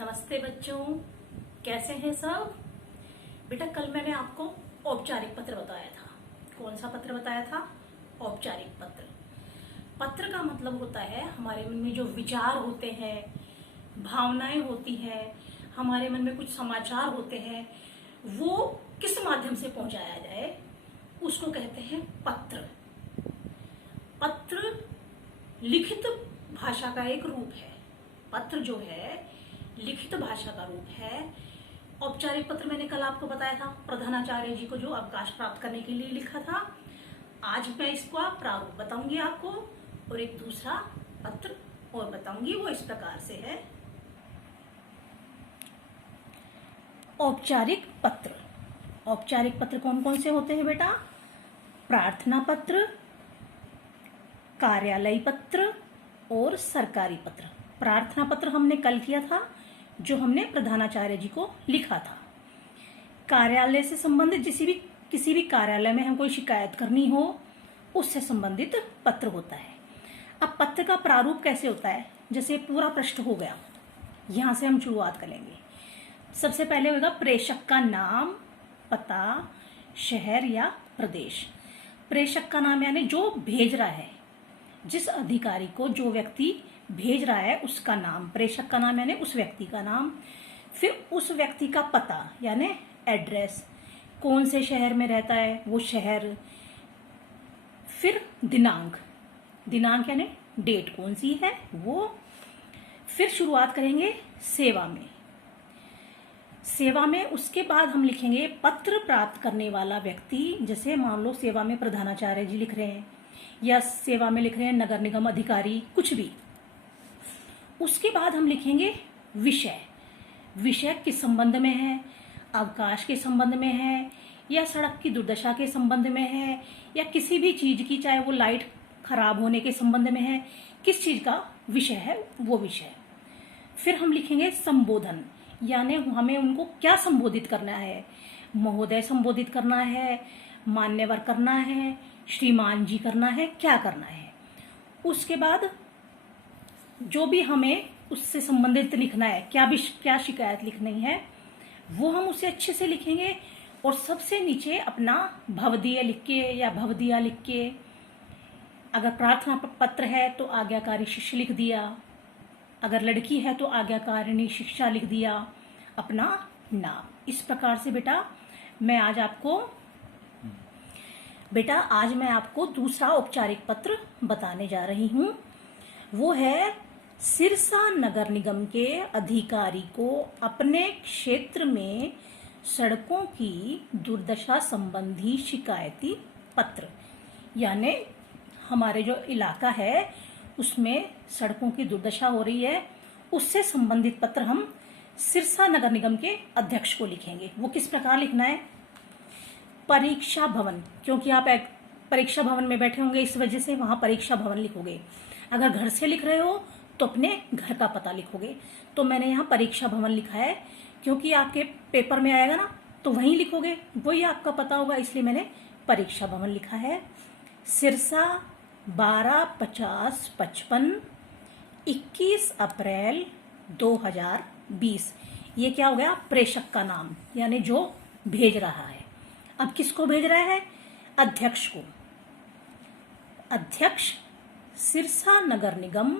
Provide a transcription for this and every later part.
नमस्ते बच्चों, कैसे हैं सब। बेटा कल मैंने आपको औपचारिक पत्र बताया था। कौन सा पत्र बताया था? औपचारिक पत्र। पत्र का मतलब होता है हमारे मन में जो विचार होते हैं, भावनाएं होती हैं, हमारे मन में कुछ समाचार होते हैं, वो किस माध्यम से पहुंचाया जाए उसको कहते हैं पत्र। पत्र लिखित भाषा का एक रूप है। पत्र जो है लिखित भाषा का रूप है। औपचारिक पत्र मैंने कल आपको बताया था, प्रधानाचार्य जी को जो अवकाश प्राप्त करने के लिए लिखा था। आज मैं इसका प्रारूप बताऊंगी आपको और एक दूसरा पत्र और बताऊंगी। वो इस प्रकार से है। औपचारिक पत्र। औपचारिक पत्र कौन कौन से होते हैं बेटा? प्रार्थना पत्र, कार्यालय पत्र और सरकारी पत्र। प्रार्थना पत्र हमने कल किया था, जो हमने प्रधानाचार्य जी को लिखा था। कार्यालय से संबंधित किसी भी कार्यालय में हम कोई शिकायत करनी हो, उससे संबंधित पत्र होता है। अब पत्र का प्रारूप कैसे होता है? जैसे पूरा पृष्ठ हो गया, यहां से हम शुरुआत करेंगे। सबसे पहले होगा प्रेषक का नाम, पता, शहर या प्रदेश। प्रेषक का नाम यानी जो भेज रहा है, जिस अधिकारी को जो व्यक्ति भेज रहा है उसका नाम। प्रेषक का नाम यानी उस व्यक्ति का नाम। फिर उस व्यक्ति का पता यानी एड्रेस, कौन से शहर में रहता है वो शहर। फिर दिनांक, दिनांक यानी डेट कौन सी है वो। फिर शुरुआत करेंगे सेवा में। सेवा में उसके बाद हम लिखेंगे पत्र प्राप्त करने वाला व्यक्ति। जैसे मान लो सेवा में प्रधानाचार्य जी लिख रहे हैं या सेवा में लिख रहे हैं नगर निगम अधिकारी, कुछ भी। उसके बाद हम लिखेंगे विषय। विषय किस संबंध में है? अवकाश के संबंध में है या सड़क की दुर्दशा के संबंध में है या किसी भी चीज की, चाहे वो लाइट खराब होने के संबंध में है, किस चीज का विषय है वो विषय। फिर हम लिखेंगे संबोधन, यानी हमें उनको क्या संबोधित करना है। महोदय संबोधित करना है, मान्यवर करना है, श्रीमान जी करना है, क्या करना है। उसके बाद जो भी हमें उससे संबंधित लिखना है, क्या शिकायत लिखनी है, वो हम उसे अच्छे से लिखेंगे। और सबसे नीचे अपना भवदीय लिख के या भवदिया लिख के, अगर प्रार्थना पत्र है तो आज्ञाकारी शिष्य लिख दिया, अगर लड़की है तो आज्ञाकारिणी शिक्षा लिख दिया, अपना नाम। इस प्रकार से बेटा आज मैं आपको दूसरा औपचारिक पत्र बताने जा रही हूं। वो है सिरसा नगर निगम के अधिकारी को अपने क्षेत्र में सड़कों की दुर्दशा संबंधी शिकायती पत्र। यानी हमारे जो इलाका है उसमें सड़कों की दुर्दशा हो रही है, उससे संबंधित पत्र हम सिरसा नगर निगम के अध्यक्ष को लिखेंगे। वो किस प्रकार लिखना है? परीक्षा भवन, क्योंकि आप एक परीक्षा भवन में बैठे होंगे, इस वजह से वहां परीक्षा भवन लिखोगे। अगर घर से लिख रहे हो तो अपने घर का पता लिखोगे। तो मैंने यहाँ परीक्षा भवन लिखा है, क्योंकि आपके पेपर में आएगा ना तो वहीं लिखोगे, वही आपका पता होगा, इसलिए मैंने परीक्षा भवन लिखा है। सिरसा 12/50/55, 21 अप्रैल 2020। ये क्या हो गया? प्रेषक का नाम, यानी जो भेज रहा है। अब किसको भेज रहा है? अध्यक्ष को। अध्यक्ष सिरसा नगर निगम,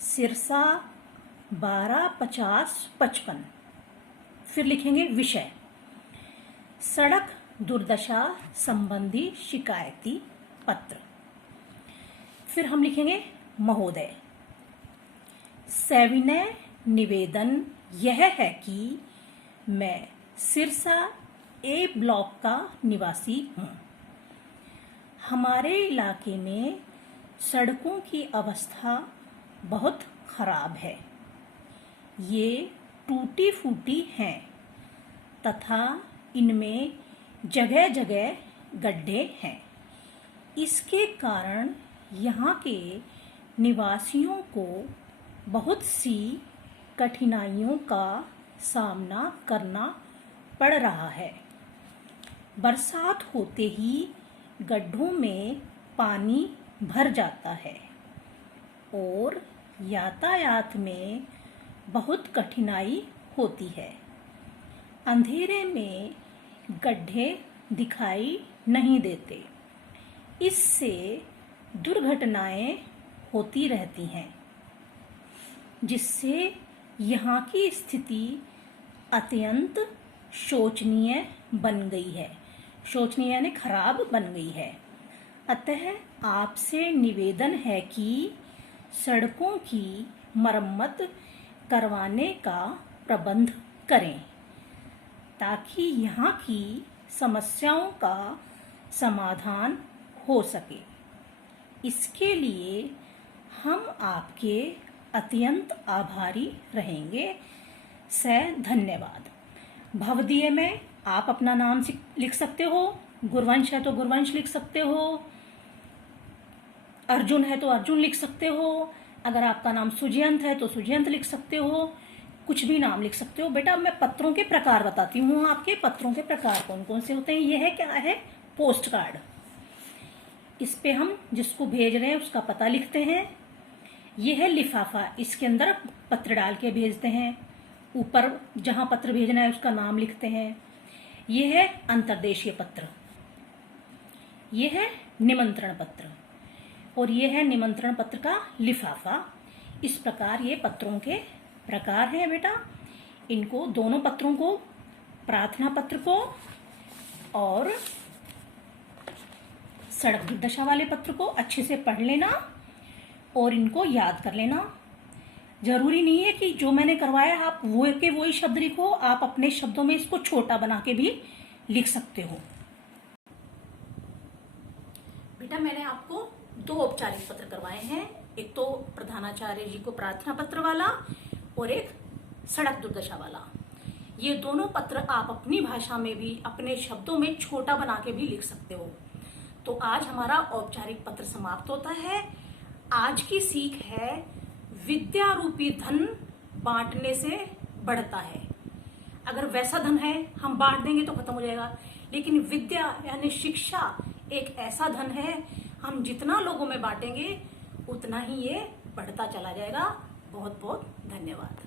सिरसा 12/50/55। फिर लिखेंगे विषय, सड़क दुर्दशा संबंधी शिकायती पत्र। फिर हम लिखेंगे महोदय, सविनय निवेदन यह है कि मैं सिरसा ए ब्लॉक का निवासी हूँ। हमारे इलाके में सड़कों की अवस्था बहुत खराब है। ये टूटी फूटी हैं तथा इनमें जगह जगह गड्ढे हैं। इसके कारण यहाँ के निवासियों को बहुत सी कठिनाइयों का सामना करना पड़ रहा है। बरसात होते ही गड्ढों में पानी भर जाता है और यातायात में बहुत कठिनाई होती है। अंधेरे में गड्ढे दिखाई नहीं देते, इससे दुर्घटनाएं होती रहती हैं, जिससे यहाँ की स्थिति अत्यंत शोचनीय बन गई है। शोचनीय यानी खराब बन गई है। अतः आपसे निवेदन है कि सड़कों की मरम्मत करवाने का प्रबंध करें, ताकि यहाँ की समस्याओं का समाधान हो सके। इसके लिए हम आपके अत्यंत आभारी रहेंगे। धन्यवाद। भवदीय में आप अपना नाम लिख सकते हो, गुरवंश है तो गुरवंश लिख सकते हो, अर्जुन है तो अर्जुन लिख सकते हो, अगर आपका नाम सुजयंत है तो सुजयंत लिख सकते हो, कुछ भी नाम लिख सकते हो। बेटा मैं पत्रों के प्रकार बताती हूँ, आपके पत्रों के प्रकार कौन कौन से होते हैं। यह है क्या है, पोस्ट कार्ड। इस पे हम जिसको भेज रहे हैं उसका पता लिखते हैं। यह है लिफाफा, इसके अंदर पत्र डाल के भेजते हैं। ऊपर जहां पत्र भेजना है उसका नाम लिखते हैं। यह है अंतर्देशीय पत्र, यह है निमंत्रण पत्र, और यह है निमंत्रण पत्र का लिफाफा। इस प्रकार ये पत्रों के प्रकार हैं बेटा। इनको दोनों पत्रों को, प्रार्थना पत्र को और सड़क दुर्दशा वाले पत्र को अच्छे से पढ़ लेना और इनको याद कर लेना। जरूरी नहीं है कि जो मैंने करवाया आप वो के वही शब्द लिखो, आप अपने शब्दों में इसको छोटा बना के भी लिख सकते हो। बेटा मैंने आपको 2 औपचारिक पत्र करवाए हैं, एक तो प्रधानाचार्य जी को प्रार्थना पत्र वाला और एक सड़क दुर्दशा वाला। ये दोनों पत्र आप अपनी भाषा में भी अपने शब्दों में छोटा बना के भी लिख सकते हो। तो आज हमारा औपचारिक पत्र समाप्त होता है। आज की सीख है, विद्या रूपी धन बांटने से बढ़ता है। अगर वैसा धन है हम बांट देंगे तो खत्म हो जाएगा, लेकिन विद्या यानी शिक्षा एक ऐसा धन है, हम जितना लोगों में बांटेंगे उतना ही ये बढ़ता चला जाएगा। बहुत बहुत धन्यवाद।